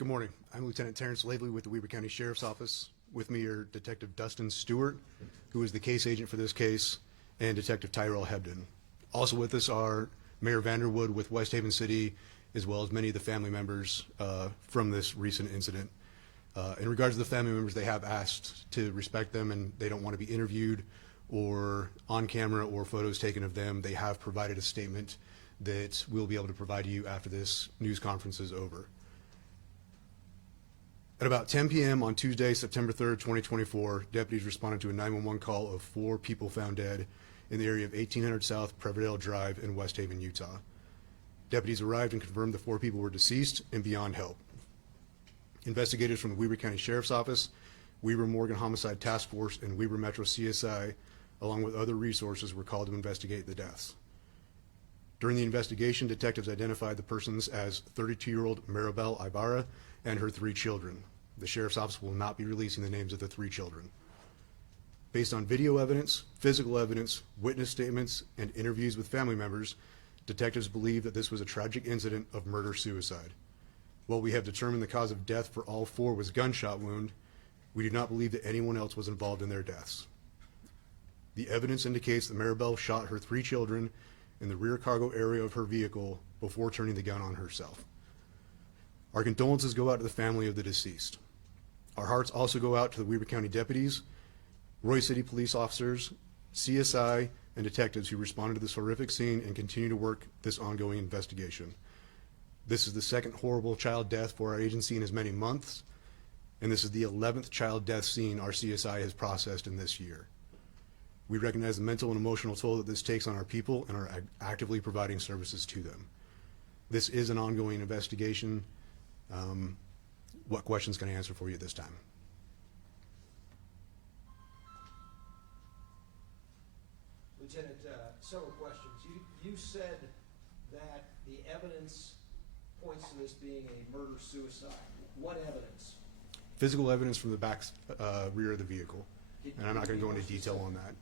Good morning. I'm Lieutenant Terance Layely with the Weber County Sheriff's Office. With me are Detective Dustin Stewart, who is the case agent for this case, and Detective Tyrell Hebden. Also with us are Mayor Vanderwood with West Haven City, as well as many of the family members from this recent incident. In regards to the family members, they have asked to respect them and they don't want to be interviewed or on camera or photos taken of them. They have provided a statement that we'll be able to provide to you after this news conference is over. At about 10 p.m. on Tuesday, September 3rd, 2024, deputies responded to a 911 call of 4 people found dead in the area of 1800 South Preverdale Drive in West Haven, Utah. Deputies arrived and confirmed the 4 people were deceased and beyond help. Investigators from the Weber County Sheriff's Office, Weber Morgan Homicide Task Force, and Weber Metro CSI, along with other resources, were called to investigate the deaths. During the investigation, detectives identified the persons as 32-year-old Meribel Ibarra and her 3 children. The Sheriff's Office will not be releasing the names of the 3 children. Based on video evidence, physical evidence, witness statements, and interviews with family members, detectives believe that this was a tragic incident of murder-suicide. While we have determined the cause of death for all 4 was gunshot wound, we do not believe that anyone else was involved in their deaths. The evidence indicates that Meribel shot her 3 children in the rear cargo area of her vehicle before turning the gun on herself. Our condolences go out to the family of the deceased. Our hearts also go out to the Weber County deputies, Roy City police officers, CSI, and detectives who responded to this horrific scene and continue to work this ongoing investigation. This is the 2nd horrible child death for our agency in as many months, and this is the 11th child death scene our CSI has processed in this year. We recognize the mental and emotional toll that this takes on our people and are actively providing services to them. This is an ongoing investigation. What questions can I answer for you at this time? Lieutenant, several questions. You said that the evidence points to this being a murder-suicide. What evidence? Physical evidence from the back rear of the vehicle, and I'm not going to go into detail on that.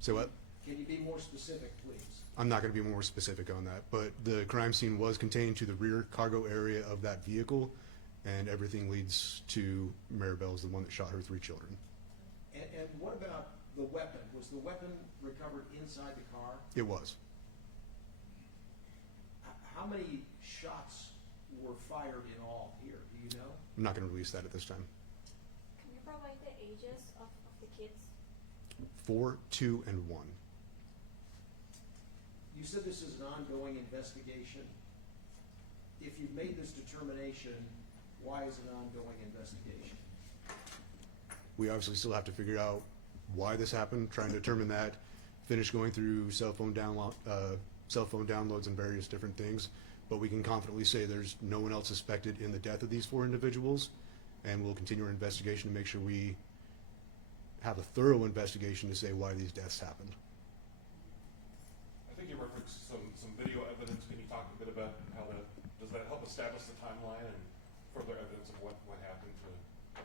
So what? Can you be more specific, please? I'm not going to be more specific on that, but the crime scene was contained to the rear cargo area of that vehicle, and everything leads to Meribel's the one that shot her 3 children. And what about the weapon? Was the weapon recovered inside the car? It was. How many shots were fired in all here? Do you know? I'm not going to release that at this time. Can you provide the ages of the kids? 4, 2, and 1. You said this is an ongoing investigation. If you've made this determination, why is it an ongoing investigation? We obviously still have to figure out why this happened, trying to determine that, finish going through cell phone downloads and various different things, but we can confidently say there's no one else suspected in the death of these 4 individuals, and we'll continue our investigation to make sure we have a thorough investigation to say why these deaths happened. I think you referenced some video evidence. Can you talk a bit about how does that help establish the timeline and further evidence of what happened to?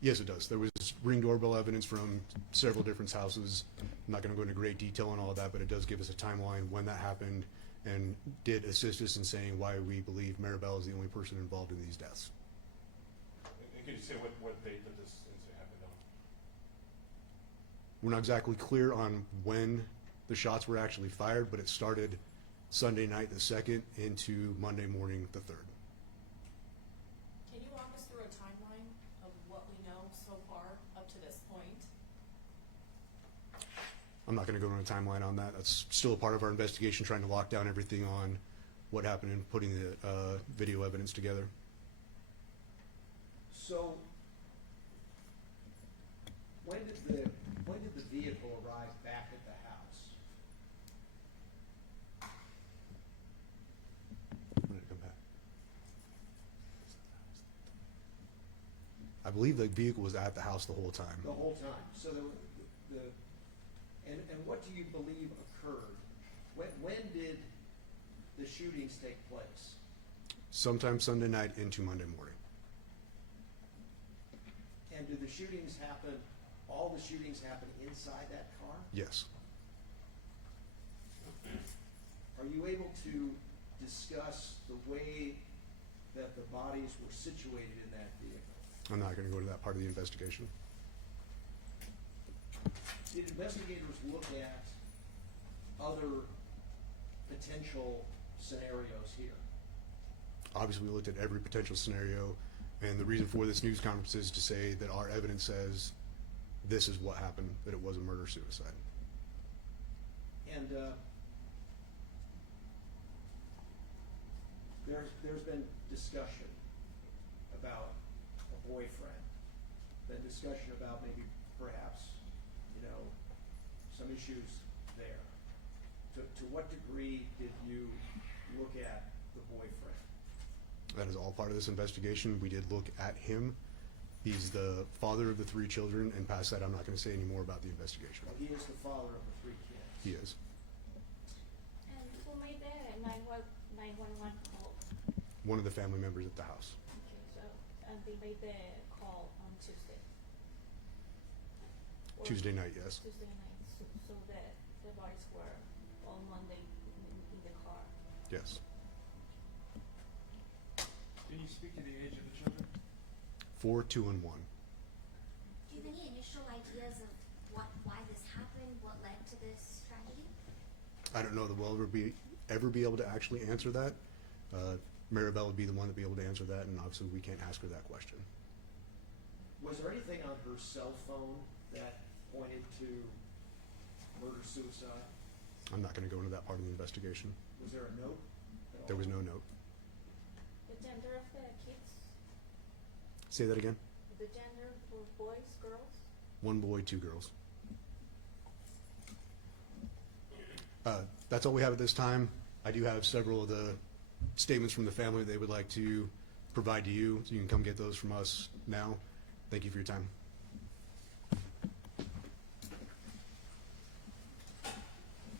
Yes, it does. There was Ring doorbell evidence from several different houses. I'm not going to go into great detail on all of that, but it does give us a timeline when that happened and did assist us in saying why we believe Meribel is the only person involved in these deaths. And can you say what date that this incident happened on? We're not exactly clear on when the shots were actually fired, but it started Sunday night the 2nd into Monday morning the 3rd. Can you walk us through a timeline of what we know so far up to this point? I'm not going to go on a timeline on that. That's still a part of our investigation, trying to lock down everything on what happened and putting the video evidence together. So, when did the vehicle arrive back at the house? When did it come back? I believe the vehicle was at the house the whole time. The whole time. So and what do you believe occurred? When did the shootings take place? Sometime Sunday night into Monday morning. And do the shootings happen, all the shootings happen inside that car? Yes. Are you able to discuss the way that the bodies were situated in that vehicle? I'm not going to go to that part of the investigation. Did investigators look at other potential scenarios here? Obviously, we looked at every potential scenario, and the reason for this news conference is to say that our evidence says this is what happened, that it was a murder-suicide. And there's been discussion about a boyfriend, been discussion about maybe perhaps, some issues there. To what degree did you look at the boyfriend? That is all part of this investigation. We did look at him. He's the father of the 3 children, and past that, I'm not going to say any more about the investigation. Well, he is the father of the 3 kids. He is. And who made the 911 call? One of the family members at the house. Okay, so, and they made the call on Tuesday? Or Tuesday night, yes. Tuesday night, so the bodies were on Monday in the car. Yes. Can you speak to the age of the children? 4, 2, and 1. Do you have any initial ideas of why this happened, what led to this tragedy? I don't know that we'll ever be able to actually answer that. Meribel would be the one to be able to answer that, and obviously we can't ask her that question. Was there anything on her cell phone that pointed to murder-suicide? I'm not going to go into that part of the investigation. Was there a note at all? There was no note. The gender of the kids? Say that again. The gender were boys, girls? 1 boy, 2 girls. That's all we have at this time. I do have several of the statements from the family they would like to provide to you, so you can come get those from us now. Thank you for your time.